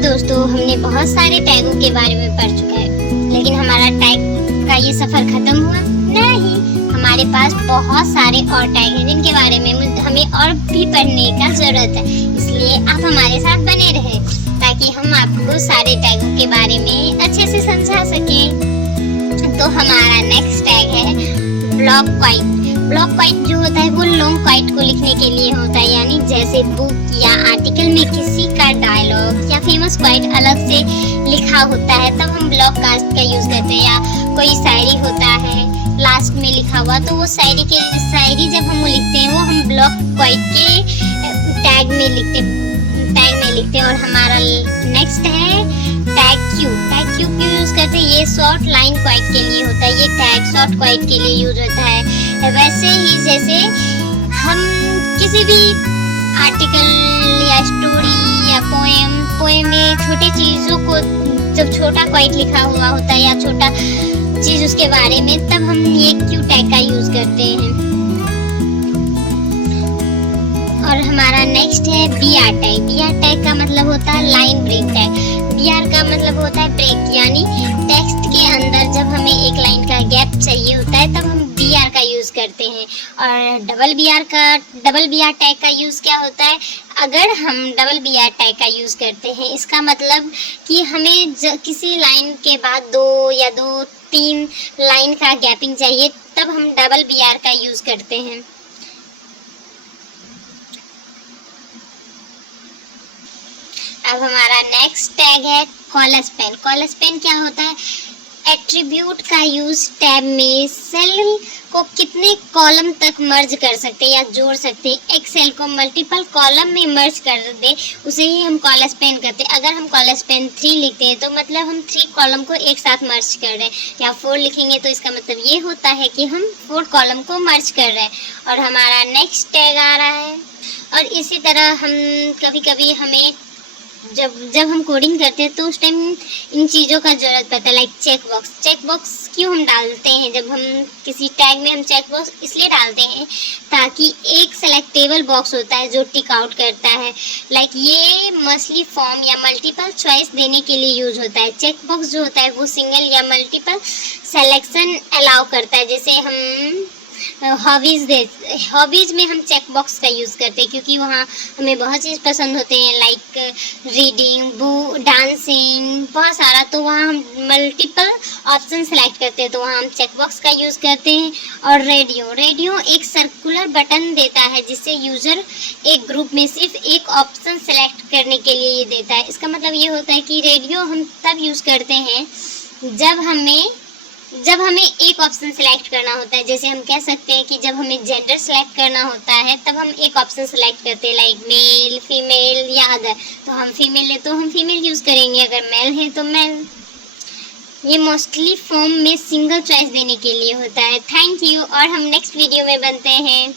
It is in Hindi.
दोस्तों, हमने बहुत सारे टैगों के बारे में पढ़ चुका है, लेकिन हमारा टैग का ये सफर खत्म हुआ नहीं। हमारे पास बहुत सारे और टैग हैं जिनके बारे में हमें और भी पढ़ने का जरूरत है। इसलिए आप हमारे साथ बने रहें ताकि हम आपको सारे टैगों के बारे में अच्छे से समझा सकें। तो हमारा नेक्स्ट टैग है ब्लॉक क्वाइट। ब्लॉक क्वाइट जो होता है वो लॉन्ग क्वाइट को लिखने के लिए होता है, यानी जैसे बुक या आर्टिकल में किसी का डायलॉग या फेमस क्वाइट अलग से लिखा होता है तब हम ब्लॉक कास्ट का यूज करते हैं। या कोई शायरी होता है लास्ट में लिखा हुआ, तो वो शायरी जब हम लिखते हैं वो हम ब्लॉक क्वाइट के टैग में लिखते हैं। और हमारा नेक्स्ट है टैग क्यू। टैग क्यू क्यों यूज करते हैं? ये शॉर्ट लाइन क्वाइट के लिए होता है। ये टैग शॉर्ट क्वाइट के लिए यूज होता है। वैसे ही जैसे हम किसी भी आर्टिकल या स्टोरी या पोएम में छोटी चीजों को जब छोटा क्वाइट लिखा हुआ होता है या छोटा चीज उसके बारे में, तब हम ये क्यू टैग का यूज करते हैं। और हमारा नेक्स्ट है बीआर टैग। बीआर टैग का मतलब होता है लाइन ब्रेक टैग। बीआर का मतलब होता है ब्रेक, यानी टेक्स्ट के अंदर जब हमें एक लाइन का गैप चाहिए होता है तब हम बीआर का यूज करते हैं। और डबल बीआर टैग का यूज क्या होता है? अगर हम डबल बीआर टैग का यूज करते हैं, इसका मतलब कि हमें किसी लाइन के बाद 2 या 2-3 लाइन का गैपिंग चाहिए, तब हम डबल बीआर का यूज करते हैं। अब हमारा नेक्स्ट टैग है कॉलस पेन। कॉलस पेन क्या होता है? एट्रीब्यूट का यूज टैब में सेल को कितने कॉलम तक मर्ज कर सकते हैं या जोड़ सकते हैं। एक सेल को मल्टीपल कॉलम में मर्ज कर दे, उसे ही हम कॉलस पेन कहते हैं। अगर हम कॉलस पेन 3 लिखते हैं तो मतलब हम 3 कॉलम को एक साथ मर्ज कर रहे हैं, या 4 लिखेंगे तो इसका मतलब ये होता है कि हम 4 कॉलम को मर्ज कर रहे हैं। और हमारा नेक्स्ट टैग आ रहा है, और इसी तरह हम कभी हमें जब हम कोडिंग करते हैं तो उस टाइम इन चीज़ों का जरूरत पड़ता है, लाइक चेक बॉक्स क्यों हम डालते हैं? जब हम किसी टैग में हम चेक बॉक्स इसलिए डालते हैं ताकि एक सेलेक्टेबल बॉक्स होता है जो टिक आउट करता है, लाइक ये मछली फॉर्म या मल्टीपल चॉइस देने के लिए यूज होता है। चेक बॉक्स जो होता है वो सिंगल या मल्टीपल सेलेक्शन अलाउ करता है। जैसे हम हॉबीज में हम चेक बॉक्स का यूज़ करते हैं क्योंकि वहाँ हमें बहुत चीज़ पसंद होते हैं, लाइक रीडिंग, बुक, डांसिंग, बहुत सारा। तो वहाँ हम मल्टीपल ऑप्शन सेलेक्ट करते हैं, तो वहाँ हम चेक बॉक्स का यूज़ करते हैं। और रेडियो एक सर्कुलर बटन देता है जिससे यूज़र एक ग्रुप में सिर्फ एक ऑप्शन सेलेक्ट करने के लिए ये देता है। इसका मतलब ये होता है कि रेडियो हम तब यूज़ करते हैं जब हमें एक ऑप्शन सेलेक्ट करना होता है। जैसे हम कह सकते हैं कि जब हमें जेंडर सेलेक्ट करना होता है तब हम एक ऑप्शन सेलेक्ट करते हैं, लाइक मेल, फीमेल या अदर। तो हम फीमेल है तो हम फीमेल यूज़ करेंगे, अगर मेल है तो मेल। ये मोस्टली फॉर्म में सिंगल चॉइस देने के लिए होता है। थैंक यू, और हम नेक्स्ट वीडियो में बनते हैं।